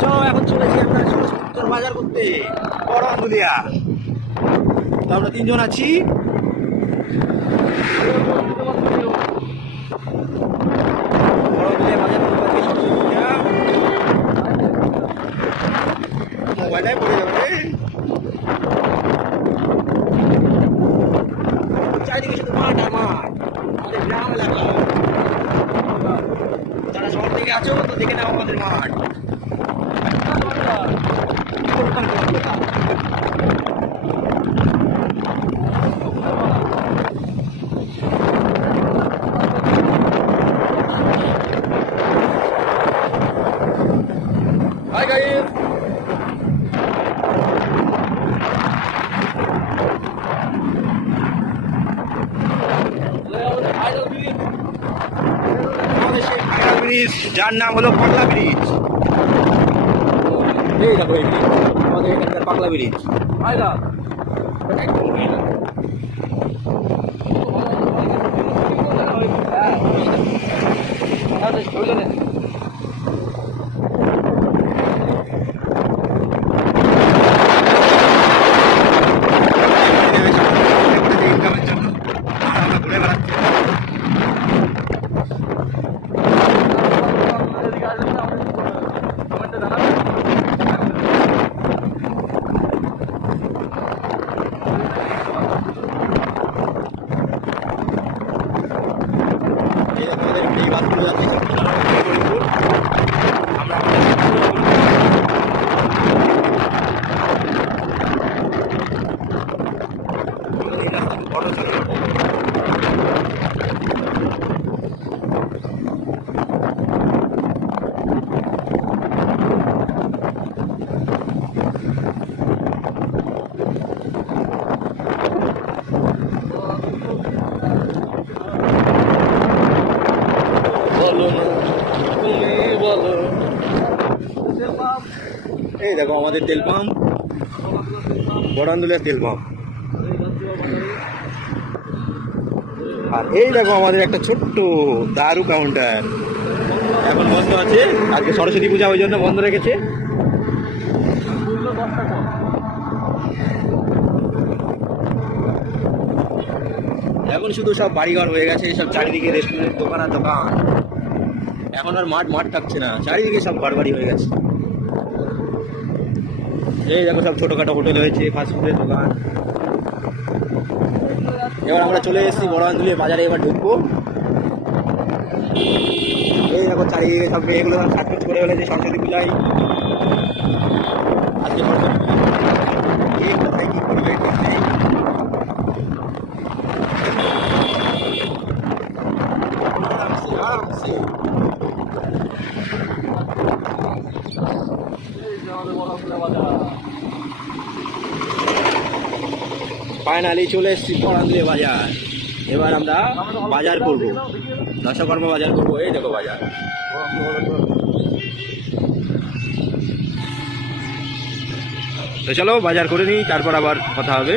চলো এখন চলেছি আমরা সরস্বতীর বাজার করতে বড় আন্দুলিয়া। তো আমরা তিনজন আছি। বড় আন্দুলিয়া বাজার করতে পারবে সরস্বতীটা। মোবাইলটাই পড়ে যাবে রে। চারিদিকে শুধু মাঠ আর মাঠ, আমাদের গ্রাম এলাকা। যারা শহর থেকে আছো তো দেখে নাও আমাদের মাঠ। Hi guys. ব্রিজ যার নাম হলো পাগলা ব্রিজ। এই দেখো এই ব্রিজ আমাদের এখানকার পাগলা ব্রিজ। এই দেখো আমাদের তেল পাম্প, বড় আন্দুলিয়া তেল পাম্প। আর এই দেখো আমাদের একটা ছোট্ট দারু কাউন্টার, এখন বন্ধ আছে। আজকে সরস্বতী পূজা ওই জন্য বন্ধ রেখেছে। এখন শুধু সব বাড়িঘর হয়ে গেছে, সব চারিদিকে রেস্টুরেন্ট, দোকান আর দোকান। এখন আর মাঠ মাঠ থাকছে না, চারিদিকে সব বাড়ি হয়ে গেছে। এই দেখো সব ছোটোখাটো হোটেল হয়েছে, ফাস্টফুডের দোকান। এবার আমরা চলে এসেছি বড় আন্দুলিয়া বাজারে, এবার ঢুকবো। এই দেখো চারিদিকে সব মেয়েগুলো সাজগোজ করে ফেলেছে সরস্বতী পূজায়। আজকে সরস্বতী পূজা কে কোথায় কি করবে ঠিক নেই। ফাইনালি চলে এসেছি বড় আন্দুলিয়া বাজার। এবার আমরা বাজার করবো, দশকর্মা বাজার করবো। এই দেখো বাজার। তো চলো বাজার করে নিই, তারপর আবার কথা হবে।